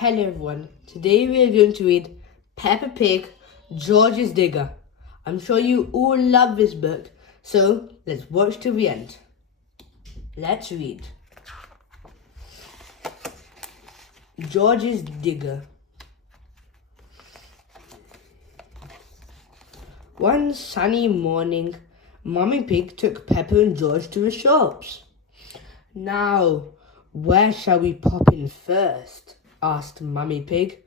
Hello everyone, today we are going to read Peppa Pig, George's Digger. I'm sure you all love this book, so let's watch till the end. Let's read. George's Digger. One sunny morning, Mummy Pig took Peppa and George to the shops. Now, where shall we pop in first? Asked Mummy Pig.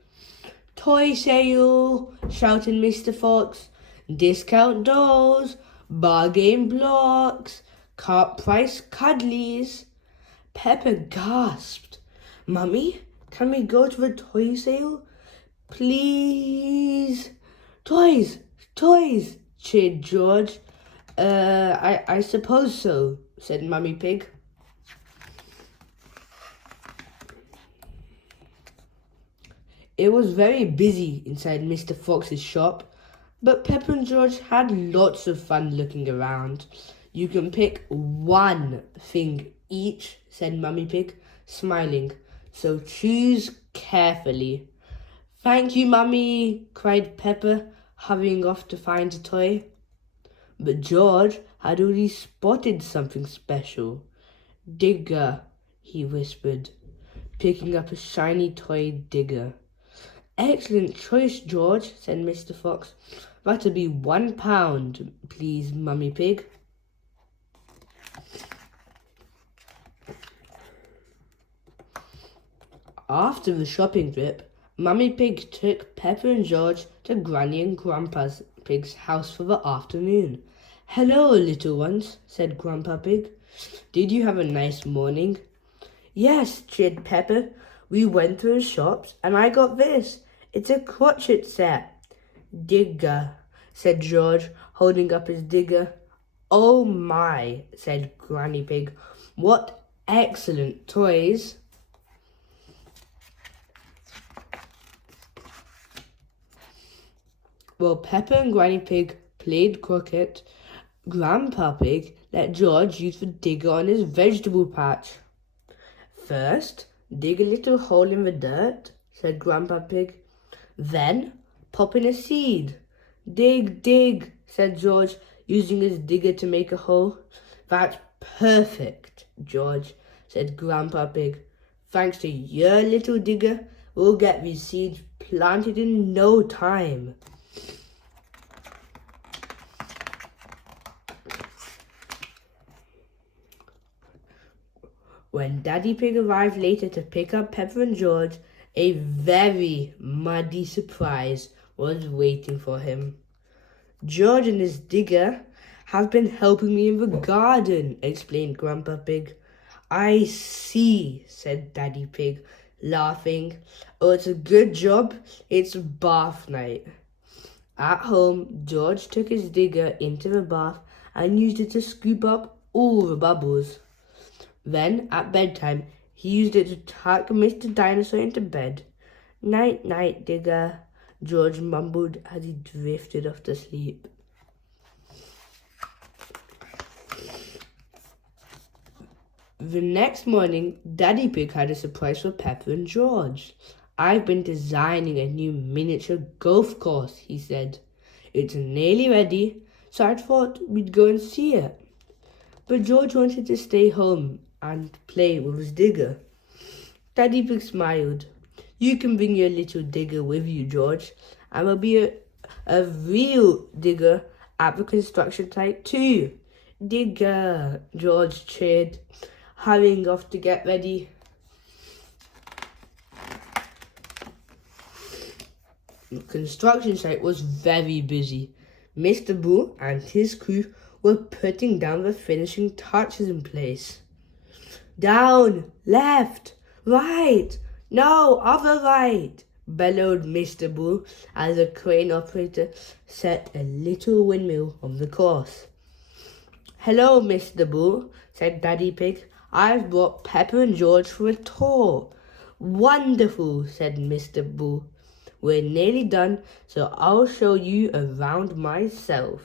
Toy sale, shouted Mr. Fox. Discount dolls, bargain blocks, cart price cuddlies. Peppa gasped. Mummy, can we go to the toy sale? Please. Toys, cheered George. I suppose so, said Mummy Pig. It was very busy inside Mr. Fox's shop, but Peppa and George had lots of fun looking around. You can pick one thing each, said Mummy Pig, smiling, so choose carefully. Thank you, Mummy, cried Peppa, hurrying off to find a toy. But George had already spotted something special. Digger, he whispered, picking up a shiny toy digger. Excellent choice, George, said Mr. Fox. That'll be £1, please, Mummy Pig. After the shopping trip, Mummy Pig took Peppa and George to Granny and Grandpa Pig's house for the afternoon. Hello, little ones, said Grandpa Pig. Did you have a nice morning? Yes, cheered Peppa. We went to the shops and I got this. It's a crotchet set. Digger, said George, holding up his digger. Oh my, said Granny Pig. What excellent toys. While Peppa and Granny Pig played croquet, Grandpa Pig let George use the digger on his vegetable patch. First, dig a little hole in the dirt, said Grandpa Pig. Then, pop in a seed. Dig, dig, said George, using his digger to make a hole. That's perfect, George, said Grandpa Pig. Thanks to your little digger, we'll get these seeds planted in no time. When Daddy Pig arrived later to pick up Peppa and George, a very muddy surprise was waiting for him. George and his digger have been helping me in the garden, explained Grandpa Pig. I see, said Daddy Pig, laughing. Oh, it's a good job. It's bath night. At home, George took his digger into the bath and used it to scoop up all the bubbles. Then, at bedtime, he used it to tuck Mr. Dinosaur into bed. Night, night, digger, George mumbled as he drifted off to sleep. The next morning, Daddy Pig had a surprise for Peppa and George. I've been designing a new miniature golf course, he said. It's nearly ready, so I thought we'd go and see it. But George wanted to stay home and play with his digger. Daddy Pig smiled. You can bring your little digger with you, George, and there'll be a real digger at the construction site too. Digger, George cheered, hurrying off to get ready. The construction site was very busy. Mr. Bull and his crew were putting down the finishing touches in place. Down, left, right, no, other right, bellowed Mr. Bull as a crane operator set a little windmill on the course. Hello, Mr. Bull, said Daddy Pig. I've brought Peppa and George for a tour. Wonderful, said Mr. Bull. We're nearly done, so I'll show you around myself.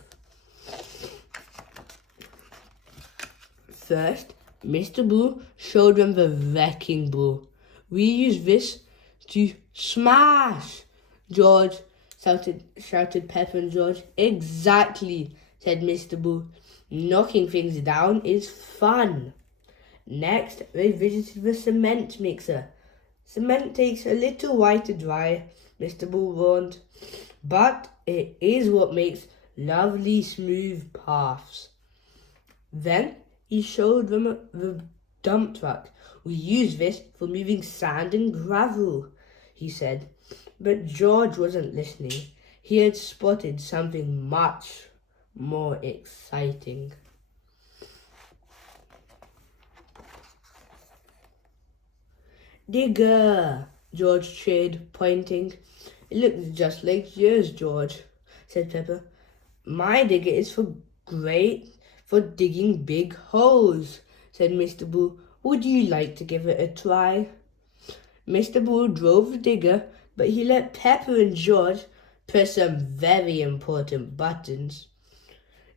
First, Mr. Bull showed them the wrecking ball. We use this to smash! George shouted Pepper and George. Exactly, said Mr. Boo. Knocking things down is fun. Next, they visited the cement mixer. Cement takes a little while to dry, Mr. Boo warned, but it is what makes lovely smooth paths. Then he showed them the dump truck. We use this for moving sand and gravel, he said. But George wasn't listening. He had spotted something much more exciting. Digger, George cheered, pointing. It looks just like yours, George, said Peppa. My digger is great for digging big holes, said Mr. Boo. Would you like to give it a try? Mr. Boo drove the digger, but he let Peppa and George press some very important buttons.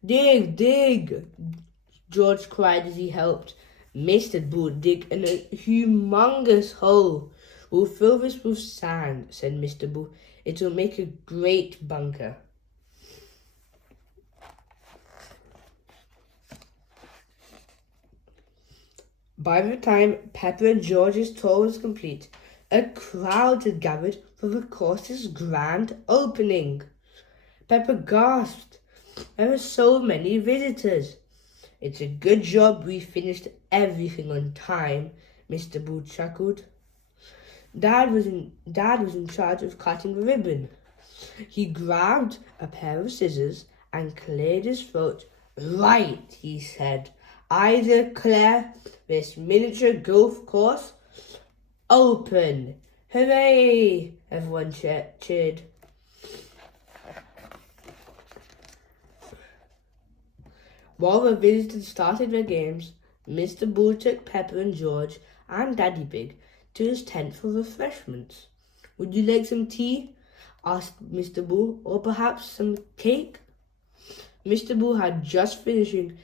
Dig, dig, George cried as he helped. Mr. Boo dig in a humongous hole. We'll fill this with sand, said Mr. Boo. It will make a great bunker. By the time Peppa and George's tour was complete, a crowd had gathered for the course's grand opening. Peppa gasped. There were so many visitors. It's a good job we finished everything on time, Mr. Boo chuckled. Dad was in charge of cutting the ribbon. He grabbed a pair of scissors and cleared his throat. Right, he said. I declare this miniature golf course open. Hooray! Everyone cheered. While the visitors started their games, Mr. Bull took Peppa and George and Daddy Pig to his tent for refreshments. Would you like some tea? Asked Mr. Bull, or perhaps some cake? Mr. Bull had just finished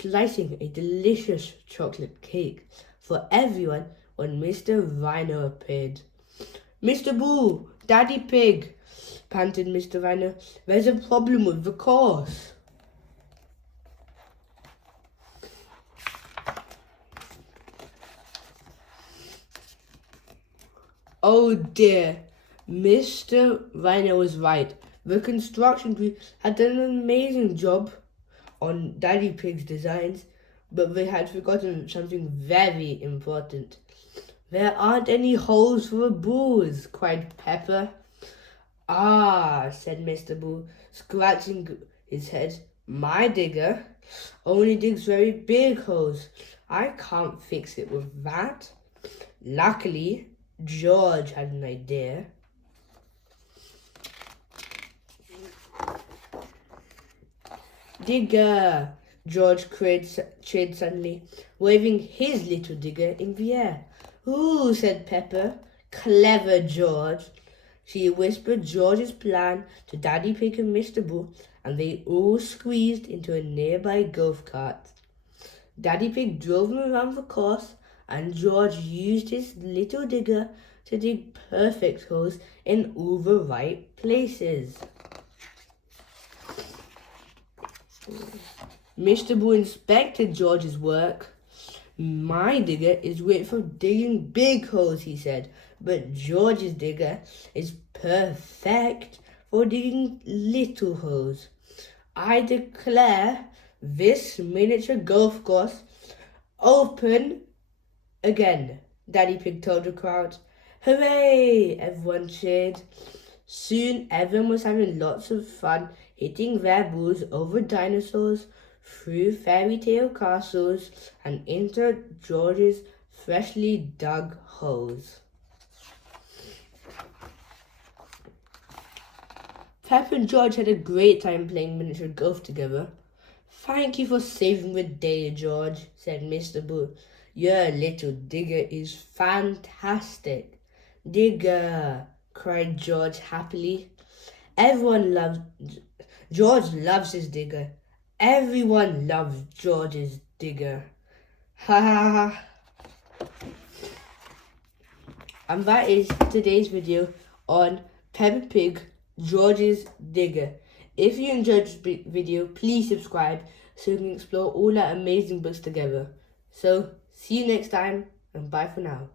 slicing a delicious chocolate cake for everyone when Mr. Rhino appeared. Mr. Bull, Daddy Pig, panted Mr. Rhino. There's a problem with the course. Oh dear, Mr. Rhino was right. The construction crew had done an amazing job on Daddy Pig's designs, but they had forgotten something very important. There aren't any holes for the bulls, cried Peppa. Ah, said Mr. Bull, scratching his head. My digger only digs very big holes. I can't fix it with that. Luckily, George had an idea. Digger, George cheered suddenly, waving his little digger in the air. Ooh, said Peppa. Clever George. She whispered George's plan to Daddy Pig and Mr. Bull, and they all squeezed into a nearby golf cart. Daddy Pig drove them around the course, and George used his little digger to dig perfect holes in all the right places. Mr. Bull inspected George's work. My digger is great for digging big holes, he said, but George's digger is perfect for digging little holes. I declare this miniature golf course open again, Daddy Pig told the crowd. Hooray! Everyone cheered. Soon everyone was having lots of fun hitting their balls over dinosaurs, through fairy tale castles, and into George's freshly dug holes. Pep and George had a great time playing miniature golf together. Thank you for saving the day, George, said Mr. Bull. Your little digger is fantastic. Digger, cried George happily. George loves his digger. Everyone loves George's digger. Ha ha ha. And that is today's video on Peppa Pig, George's Digger. If you enjoyed this video, please subscribe so we can explore all our amazing books together. So, see you next time, and bye for now.